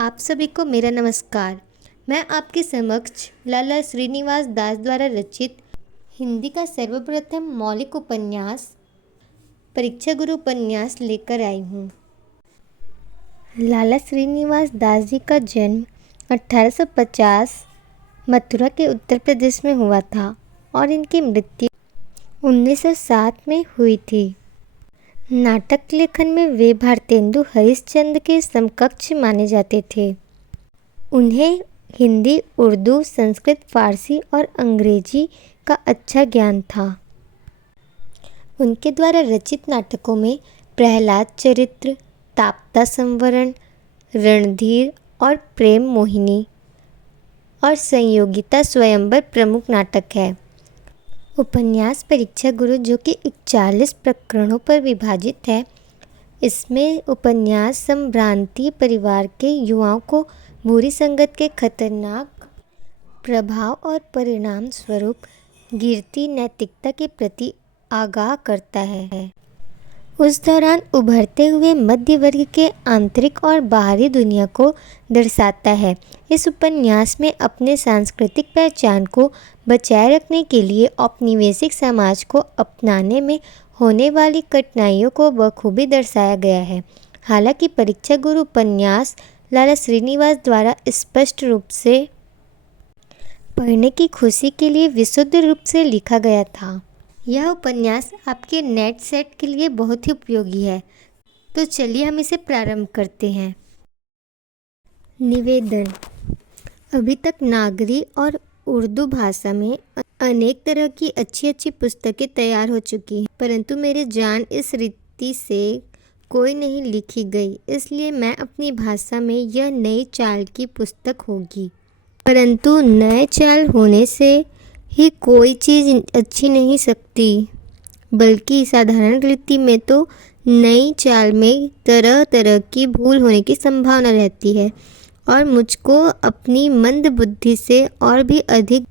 आप सभी को मेरा नमस्कार। मैं आपके समक्ष लाला श्रीनिवास दास द्वारा रचित हिंदी का सर्वप्रथम मौलिक उपन्यास परीक्षा गुरु उपन्यास लेकर आई हूँ। लाला श्रीनिवास दास जी का जन्म 1850 मथुरा के उत्तर प्रदेश में हुआ था और इनकी मृत्यु 1907 में हुई थी। नाटक लेखन में वे भारतेंदु हरिश्चंद्र के समकक्ष माने जाते थे। उन्हें हिंदी, उर्दू, संस्कृत, फारसी और अंग्रेजी का अच्छा ज्ञान था। उनके द्वारा रचित नाटकों में प्रहलाद चरित्र, ताप्ता संवरण, रणधीर और प्रेम मोहिनी और संयोगिता स्वयंवर प्रमुख नाटक है। उपन्यास परीक्षा गुरु जो कि 41 प्रकरणों पर विभाजित है, इसमें उपन्यास संभ्रांति परिवार के युवाओं को बुरी संगत के खतरनाक प्रभाव और परिणाम स्वरूप गिरती नैतिकता के प्रति आगाह करता है। उस दौरान उभरते हुए मध्य वर्ग के आंतरिक और बाहरी दुनिया को दर्शाता है। इस उपन्यास में अपने सांस्कृतिक पहचान को बचाए रखने के लिए औपनिवेशिक समाज को अपनाने में होने वाली कठिनाइयों को बखूबी दर्शाया गया है। हालांकि परीक्षा गुरु उपन्यास लाला श्रीनिवास द्वारा स्पष्ट रूप से पढ़ने की खुशी के लिए विशुद्ध रूप से लिखा गया था। यह उपन्यास आपके नेट सेट के लिए बहुत ही उपयोगी है। तो चलिए हम इसे प्रारंभ करते हैं। निवेदन। अभी तक नागरी और उर्दू भाषा में अनेक तरह की अच्छी पुस्तकें तैयार हो चुकी हैं, परंतु मेरे जान इस रीति से कोई नहीं लिखी गई, इसलिए मैं अपनी भाषा में यह नई चाल की पुस्तक होगी। परंतु नए चाल होने से ही कोई चीज़ अच्छी नहीं सकती, बल्कि साधारण रीति में तो नई चाल में तरह तरह की भूल होने की संभावना रहती है और मुझको अपनी मंद बुद्धि से और भी अधिक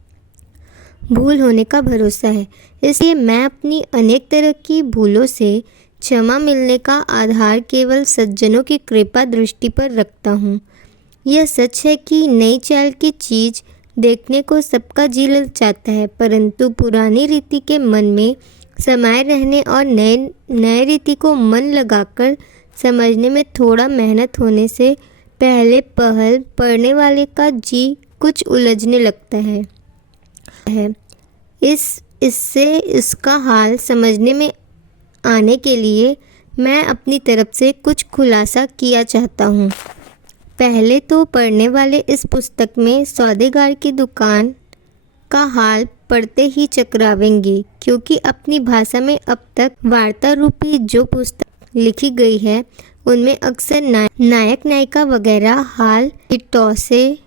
भूल होने का भरोसा है। इसलिए मैं अपनी अनेक तरह की भूलों से क्षमा मिलने का आधार केवल सज्जनों की कृपा दृष्टि पर रखता हूँ। यह सच है कि नई चाल की चीज़ देखने को सबका जी ललचाता है, परंतु पुरानी रीति के मन में समाये रहने और नए रीति को मन लगाकर समझने में थोड़ा मेहनत होने से पहले पहल पढ़ने वाले का जी कुछ उलझने लगता है। इससे इसका हाल समझने में आने के लिए मैं अपनी तरफ से कुछ खुलासा किया चाहता हूँ। पहले तो पढ़ने वाले इस पुस्तक में सौदेगार की दुकान का हाल पढ़ते ही चकरावेंगे, क्योंकि अपनी भाषा में अब तक वार्ता रूपी जो पुस्तक लिखी गई है उनमें अक्सर नायक नायिका वगैरह हाल से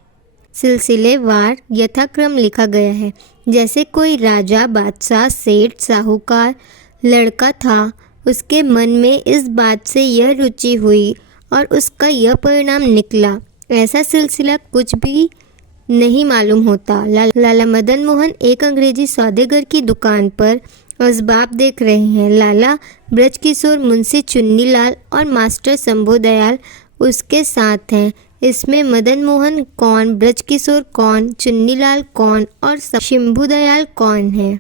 सिलसिलेवार यथाक्रम लिखा गया है। जैसे कोई राजा, बादशाह, सेठ, साहूकार लड़का था, उसके मन में इस बात से यह रुचि हुई और उसका यह परिणाम निकला। ऐसा सिलसिला कुछ भी नहीं मालूम होता। लाला मदन मोहन एक अंग्रेजी सौदेगर की दुकान पर असबाब देख रहे हैं। लाला ब्रजकिशोर, मुंशी चुन्नीलाल और मास्टर शंभुदयाल उसके साथ हैं। इसमें मदन मोहन कौन, ब्रजकिशोर कौन, चुन्नीलाल कौन और शंभुदयाल कौन है,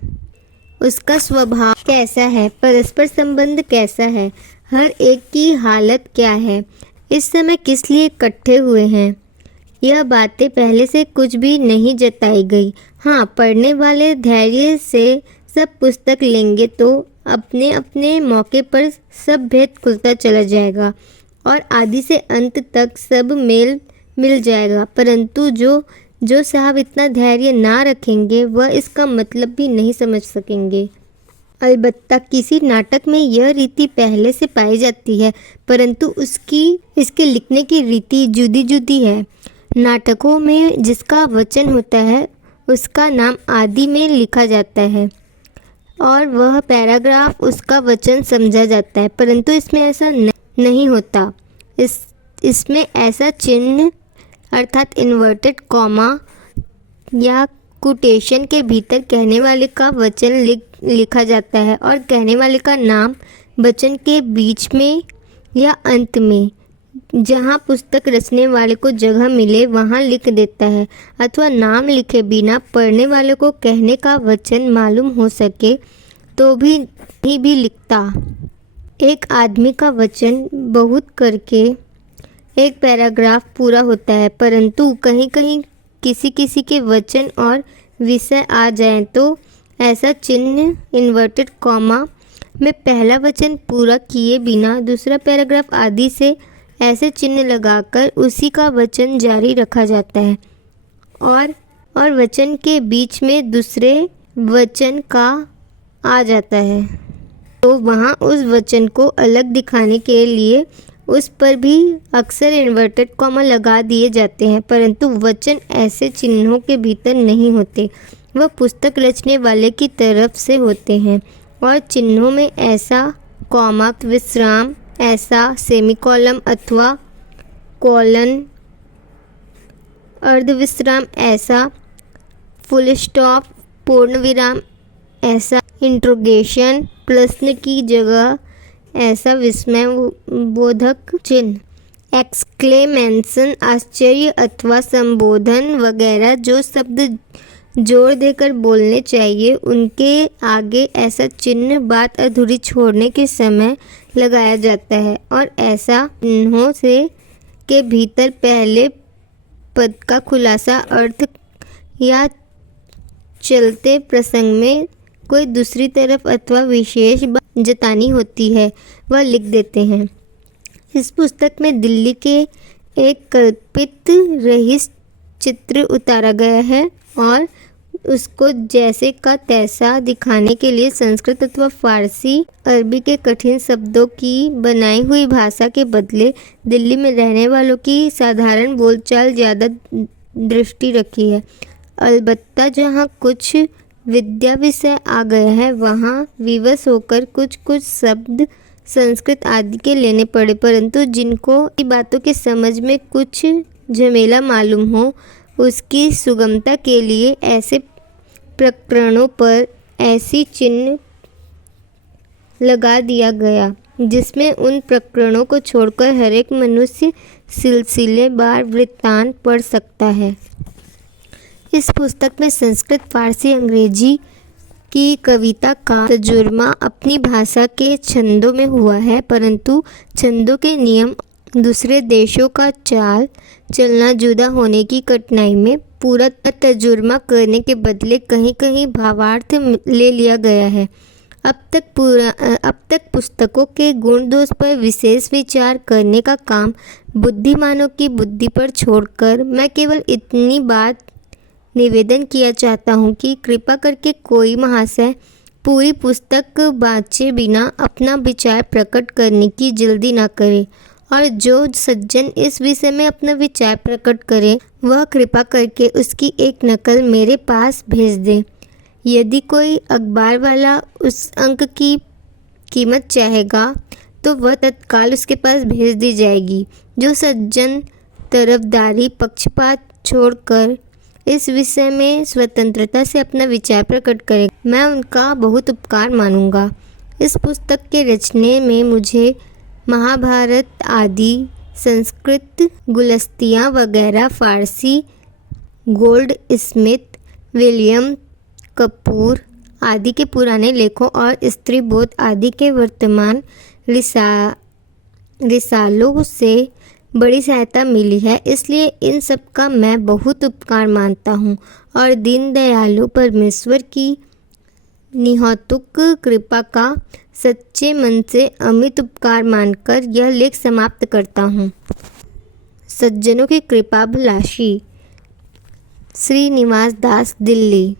उसका स्वभाव कैसा है, परस्पर संबंध कैसा है, हर एक की हालत क्या है, इस समय किस लिए इकट्ठे हुए हैं, यह बातें पहले से कुछ भी नहीं जताई गई। हाँ, पढ़ने वाले धैर्य से सब पुस्तक लेंगे तो अपने अपने मौके पर सब भेद खुलता चला जाएगा और आदि से अंत तक सब मेल मिल जाएगा। परंतु जो साहब इतना धैर्य ना रखेंगे वह इसका मतलब भी नहीं समझ सकेंगे। अलबत्ता किसी नाटक में यह रीति पहले से पाई जाती है, परंतु इसके लिखने की रीति जुदी जुदी है। नाटकों में जिसका वचन होता है उसका नाम आदि में लिखा जाता है और वह पैराग्राफ उसका वचन समझा जाता है, परंतु इसमें ऐसा नहीं होता। इसमें ऐसा चिन्ह अर्थात इन्वर्टेड कॉमा या कोटेशन के भीतर कहने वाले का वचन लिखा जाता है और कहने वाले का नाम वचन के बीच में या अंत में जहाँ पुस्तक रचने वाले को जगह मिले वहाँ लिख देता है, अथवा नाम लिखे बिना पढ़ने वाले को कहने का वचन मालूम हो सके तो भी लिखता। एक आदमी का वचन बहुत करके एक पैराग्राफ पूरा होता है, परंतु कहीं कहीं किसी के वचन और विषय आ जाए तो ऐसा चिन्ह इन्वर्टेड कॉमा में पहला वचन पूरा किए बिना दूसरा पैराग्राफ आदि से ऐसे चिन्ह लगाकर उसी का वचन जारी रखा जाता है और वचन के बीच में दूसरे वचन का आ जाता है, तो वहाँ उस वचन को अलग दिखाने के लिए उस पर भी अक्सर इन्वर्टेड कॉमा लगा दिए जाते हैं, परंतु वचन ऐसे चिन्हों के भीतर नहीं होते, वह पुस्तक रचने वाले की तरफ से होते हैं। और चिन्हों में ऐसा कॉमा, विश्राम, ऐसा सेमीकोलन अथवा कोलन, अर्धविश्राम, ऐसा फुल स्टॉप, पूर्ण विराम, ऐसा इंट्रोगेशन, प्रश्न की जगह ऐसा विस्मय बोधक चिन्ह, एक्सक्लेमेशन, आश्चर्य अथवा संबोधन वगैरह जो शब्द जोर देकर बोलने चाहिए उनके आगे ऐसा चिन्ह बात अधूरी छोड़ने के समय लगाया जाता है। और ऐसा चिन्हों से के भीतर पहले पद का खुलासा अर्थ या चलते प्रसंग में कोई दूसरी तरफ अथवा विशेष बात जतानी होती है वह लिख देते हैं। इस पुस्तक में दिल्ली के एक कल्पित रईस चित्र उतारा गया है और उसको जैसे का तैसा दिखाने के लिए संस्कृत अथवा फारसी, अरबी के कठिन शब्दों की बनाई हुई भाषा के बदले दिल्ली में रहने वालों की साधारण बोलचाल ज़्यादा दृष्टि रखी है। अलबत्ता जहाँ कुछ विद्या विषय आ गया है वहाँ विवश होकर कुछ शब्द संस्कृत आदि के लेने पड़े, परंतु जिनको बातों के समझ में कुछ झमेला मालूम हो उसकी सुगमता के लिए ऐसे प्रकरणों पर ऐसी चिन्ह लगा दिया गया जिसमें उन प्रकरणों को छोड़कर हर एक मनुष्य सिलसिलेवार वृत्तांत पढ़ सकता है। इस पुस्तक में संस्कृत, फारसी, अंग्रेजी की कविता का तर्जुमा अपनी भाषा के छंदों में हुआ है, परंतु छंदों के नियम दूसरे देशों का चाल चलना जुदा होने की कठिनाई में पूरा तर्जुमा करने के बदले कहीं कहीं भावार्थ ले लिया गया है। अब तक पुस्तकों के गुण दोष पर विशेष विचार करने का काम बुद्धिमानों की बुद्धि पर छोड़कर मैं केवल इतनी बात निवेदन किया चाहता हूँ कि कृपा करके कोई महाशय पूरी पुस्तक बाँचे बिना अपना विचार प्रकट करने की जल्दी ना करे, और जो सज्जन इस विषय में अपना विचार प्रकट करे वह कृपा करके उसकी एक नकल मेरे पास भेज दे। यदि कोई अखबार वाला उस अंक की कीमत चाहेगा तो वह तत्काल उसके पास भेज दी जाएगी। जो सज्जन तरफदारी पक्षपात छोड़कर इस विषय में स्वतंत्रता से अपना विचार प्रकट करे मैं उनका बहुत उपकार मानूंगा। इस पुस्तक के रचने में मुझे महाभारत आदि, संस्कृत गुलस्तियाँ वगैरह, फारसी गोल्ड स्मिथ, विलियम कपूर आदि के पुराने लेखों और स्त्री बोध आदि के वर्तमान रिसालों से बड़ी सहायता मिली है, इसलिए इन सब का मैं बहुत उपकार मानता हूँ और दीनदयालु परमेश्वर की निहतुक कृपा का सच्चे मन से अमित उपकार मानकर यह लेख समाप्त करता हूँ। सज्जनों की कृपाभिलाषी श्रीनिवास दास, दिल्ली।